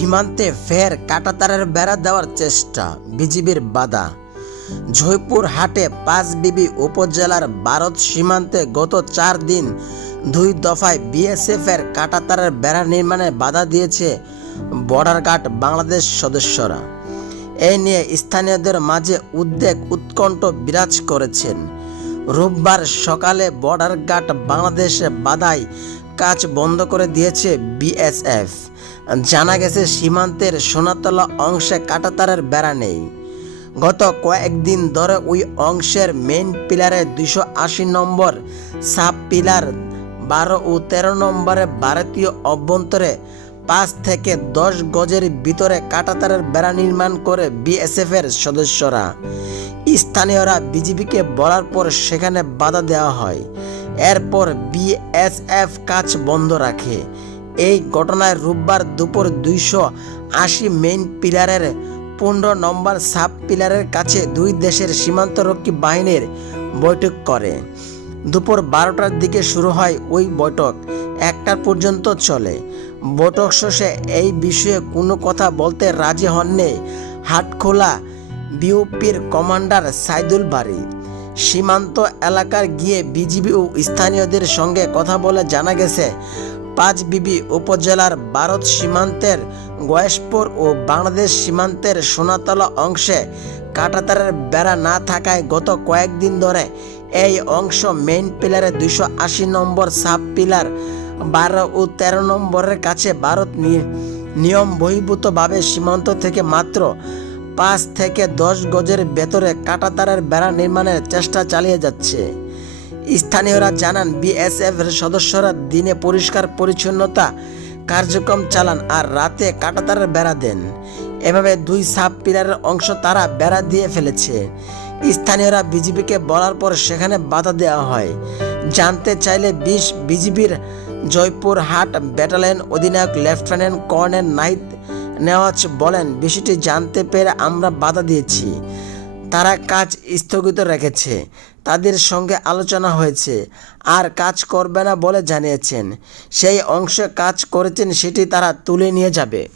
সীমান্তে ফের কাটাতারের বেড়া দেওয়ার চেষ্টা, বিজিবির বাধা। জয়পুর হাটে পাঁচ বিবি উপজেলার ভারত সীমান্তে গত চার দিন দুই দফায় বিএসএফ এর কাটাতারের বেড়া নির্মাণে বাধা দিয়েছে বর্ডার গার্ড বাংলাদেশ সদস্যরা। এই নিয়ে স্থানীয়দের মাঝে উদ্বেগ, উৎকণ্ঠ বিরাজ করেছেন। রোববার সকালে বর্ডার গার্ড বাংলাদেশে বাধায় কাজ বন্ধ করে দিয়েছে বিএসএফ। জানা গেছে সীমান্তের সোনাতলা অংশে কাটাতারের বেড়া নেই। গত কয়েকদিন ধরে ওই অংশের মেইন পিলারে দুশো আশি নম্বর সাব পিলার বারো ও তেরো নম্বরে ভারতীয় অভ্যন্তরে পাঁচ থেকে দশ গজের ভিতরে কাটাতারের বেড়া নির্মাণ করে বিএসএফ এর সদস্যরা। স্থানীয়রা বিজিবিকে বলার পর সেখানে বাধা দেওয়া হয়। এরপর বিএসএফ কাজ বন্ধ রাখে। এই ঘটনায় রোববার দুপুর দুইশো আশি মেইন পিলারের পনেরো নম্বর সাব পিলারের কাছে দুই দেশের সীমান্তরক্ষী বাহিনীর বৈঠক করে। দুপুর বারোটার দিকে শুরু হয় ওই বৈঠক। একটার পর্যন্ত চলে। বৈঠক শেষে এই বিষয়ে কোনো কথা বলতে রাজি হননি হাটখোলা বিওপির কমান্ডার সাইদুল বাড়ি সীমান্ত এলাকার গিয়ে বিজিবি ও স্থানীয়দের সঙ্গে কথা বলে জানা গেছে পাঁচ বিবি উপজেলার ভারত সীমান্তের গয়েশপুর ও বাংলাদেশ সীমান্তের সোনাতলা অংশে কাটাতারের বেড়া না থাকায় গত কয়েকদিন ধরে এই অংশ মেইন পিলারে দুশো আশি নম্বর সাব পিলার বারো ও তেরো নম্বরের কাছে ভারত নিয়ম বহির্ভূতভাবে সীমান্ত থেকে মাত্র পাঁচ থেকে দশ গজের ভেতরে কাটাতারের বেড়া নির্মাণের চেষ্টা চালিয়ে যাচ্ছে। স্থানীয়রা জানান, বিএসএফ এর সদস্যরা দিনে পরিষ্কার পরিচ্ছন্নতা কার্যক্রম চালান আর রাতে কাটাতারের বেড়া দেন। এভাবে দুই সাব পিলারের অংশ তারা বেড়া দিয়ে ফেলেছে। স্থানীয়রা বিজিবিকে বলার পর সেখানে বাধা দেওয়া হয়। জানতে চাইলে বিশ বিজিবির জয়পুর হাট ব্যাটালিয়ন অধিনায়ক লেফটেন্যান্ট কর্নেল নাহিদ নেওয়াজ বলেন, বিষয়টি জানতে পেরে আমরা বাধা দিয়েছি। তারা কাজ স্থগিত রেখেছে। তাদের সঙ্গে আলোচনা হয়েছে। আর কাজ করবে না বলে জানিয়েছেন। সেই অংশে কাজ করেছেন সেটি তারা তুলে নিয়ে যাবে।